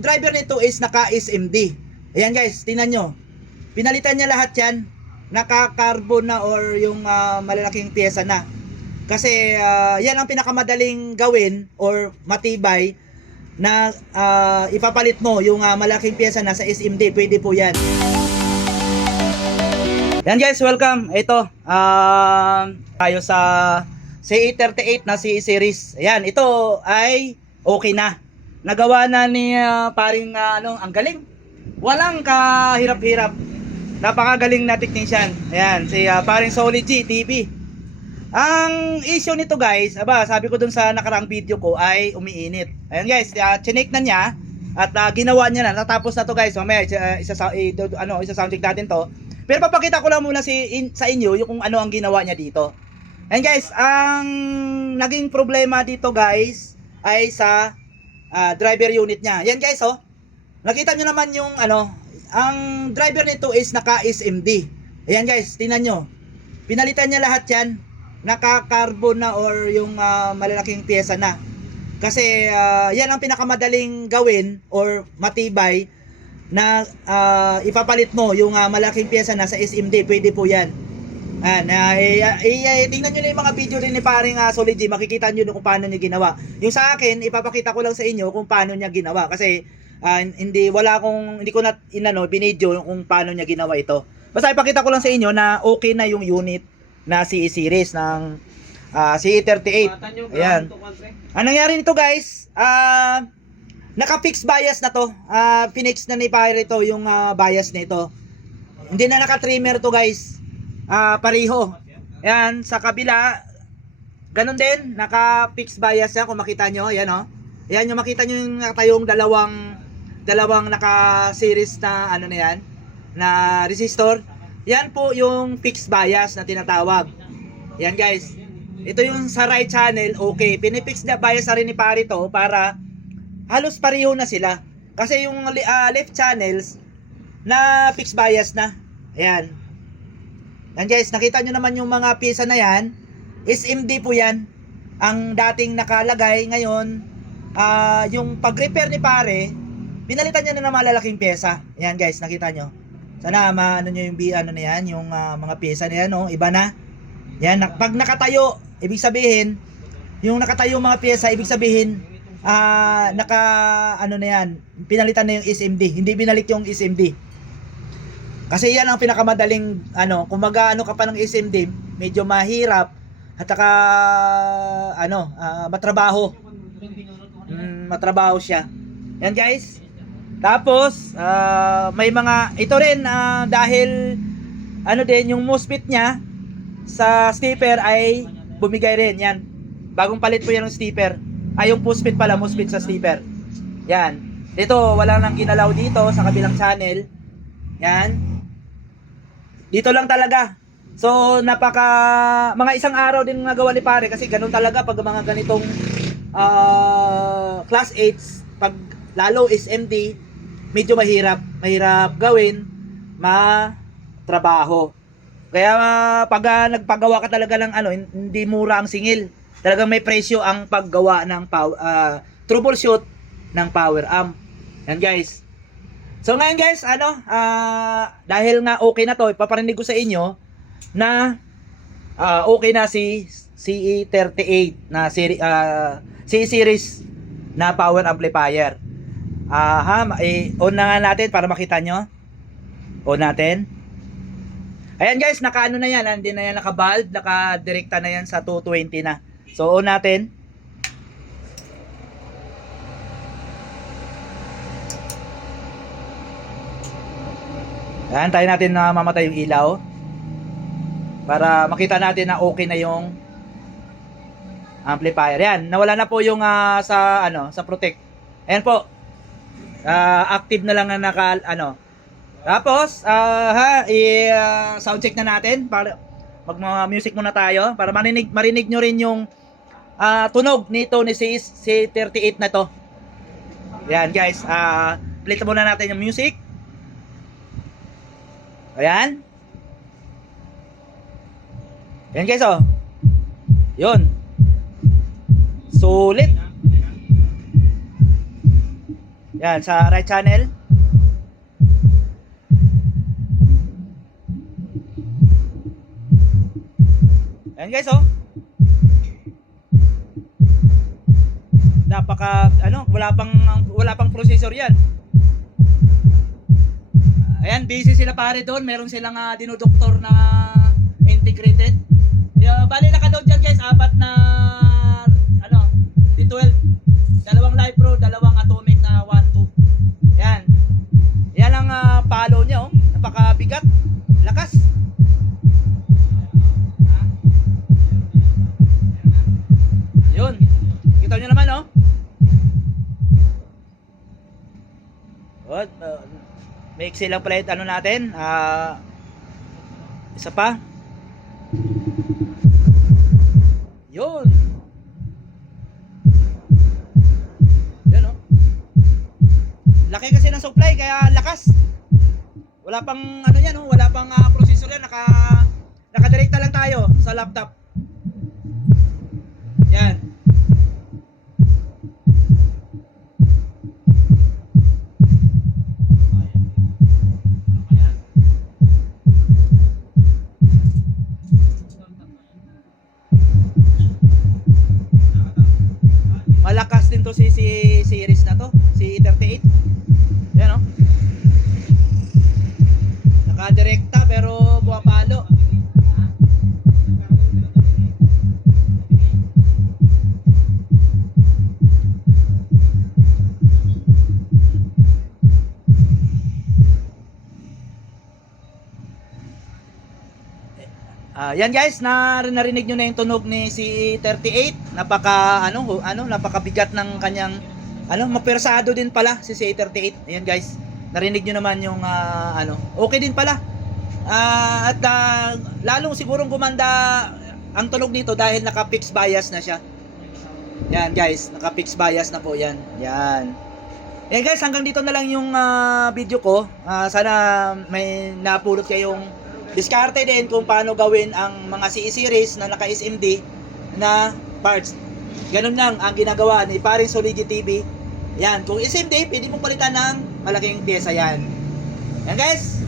Driver nito is naka SMD. Ayan guys, tingnan nyo. Pinalitan niya lahat yan. Naka-carbon na or yung malalaking pyesa na. Kasi yan ang pinakamadaling gawin or matibay na ipapalit mo yung malaking pyesa na sa SMD. Pwede po yan. Yan guys, welcome. Ito, tayo sa CE38 na CE series. Ayan, ito ay okay na. Nagawa na ni paring ang galing. Walang kahirap-hirap. Napakagaling na technician. Ayan, si paring Solid G TV. Ang issue nito guys, sabi ko dun sa nakaraang video ko ay umiinit. Ayan guys, chinek na niya at ginawa niya na. Natapos na to guys. Mamaya isa sound check natin to. Pero papakita ko lang muna sa inyo yung kung ano ang ginawa niya dito. Ayan guys, ang naging problema dito guys ay sa driver unit niya. Yan guys, oh. Nakita nyo naman yung ang driver nito is naka SMD. Ayan guys, tingnan nyo. Pinalitan niya lahat yan. Naka-carbon na or yung malalaking pyesa na. Kasi yan ang pinakamadaling gawin or matibay na ipapalit mo yung malaking pyesa na sa SMD. Pwede po yan. Tingnan nyo na yung mga video rin ni paring Solid G. Makikita nyo kung paano niya ginawa. Yung sa akin, ipapakita ko lang sa inyo kung paano niya ginawa. Kasi hindi ko na binidyo kung paano niya ginawa ito. Basta ipakita ko lang sa inyo na okay na yung unit na CE series ng CE38. Ayan. Ang nangyari nito guys, naka-fix bias na to. Pinix na ni pare ito yung bias nito. Hindi na naka-trimmer to guys. Pareho. Ayan, sa kabila ganun din, naka-fix bias yan kung makita nyo. Ayan o. Ayan yung makita nyo yung nakatayong dalawang naka-series na na yan, na resistor. Yan po yung fixed bias na tinatawag. Yan guys. Ito yung sa right channel, okay. Pinipix na bias na rin ni pare to para halos pareho na sila. Kasi yung left channels na fixed bias na. Ayan. Yan guys, nakita nyo naman yung mga pyesa na yan. SMD po yan. Ang dating nakalagay ngayon, yung pag-repair ni pare, pinalitan niya na ng malalaking pyesa. Yan guys, nakita nyo. Sana maano nyo yung na yan, yung mga pyesa na yan, oh, iba na. Yan, pag nakatayo, ibig sabihin, yung nakatayo mga pyesa, ibig sabihin, na yan, pinalitan na yung SMD. Hindi binalit yung SMD. Kasi yan ang pinakamadaling kung mag-ano ka pa ng SMD, medyo mahirap at saka matrabaho. Matrabaho siya. Yan guys. Tapos may mga ito rin dahil din yung MOSFET niya sa stepper ay bumigay rin yan. Bagong palit po yan ng stepper. Ay yung MOSFET pala, MOSFET sa stepper. Yan. Dito wala nang ginalaw dito sa kabilang channel. Yan. Dito lang talaga. So mga isang araw din nagawa ni pare kasi ganun talaga pag mga ganitong class 8 pag lalo SMD medyo mahirap gawin, matrabaho. Kaya pag nagpagawa ka talaga ng hindi mura ang singil. Talagang may presyo ang paggawa ng troubleshoot ng power amp. Yan guys. So ngayon guys, dahil nga okay na to, ipaparinig ko sa inyo na okay na si CE38 na CE series na power amplifier. On na nga natin para makita nyo. On natin. Ayan guys, naka na yan, hindi na yan naka-valve, naka-direkta na yan sa 220 na. So on natin. Antayin natin na mamatay yung ilaw para makita natin na okay na yung amplifier. Yan, nawala na po yung sa protect. Ayan po. Active na lang na Tapos sound check na natin para mag-music muna tayo para marinig nyo rin yung tunog nito ni C38 na to. Yan guys, play muna natin yung music. Ayan. Ayan guys, oh. Yun. Sulit. Yan, sa right channel. Yan guys, oh. Napaka wala pang processor 'yan. Ayan, busy sila pare doon. Meron silang dinodoktor na integrated. Bali naka-load dyan guys, 4 na D12. Dalawang Live Pro, dalawang Atomic na 1.2. Yan. Yan ang palo niya, oh. Napakabigat. Lakas. Yun. Kita nyo naman, oh. Maiksi lang pala yung natin. Isa pa. Yun. Yun, oh. Laki kasi ng supply kaya lakas. Wala pang yan, oh. Wala pang processor yan. Nakadirekta lang tayo sa laptop. Yan. Malakas din to si series na to, si 38. Yan, oh. Nakadirekta pero buwapalo. Yan guys, narinig nyo na yung tunog ni si 38. Napakabigat ng kanyang mapersado din pala si 38. Ayan guys, narinig nyo naman yung okay din pala. Lalong sigurong gumanda ang tunog nito dahil naka-fix bias na siya. Yan guys, naka-fix bias na po yan. Yan. Yan guys, hanggang dito na lang yung video ko. Sana may napulot kayong diskarte din kung paano gawin ang mga CE series na naka-SMD na parts. Ganun lang ang ginagawa ni paring Soligi TV. Yan, kung SMD, pwede mong palitan ng malaking pyesa yan. Yan guys.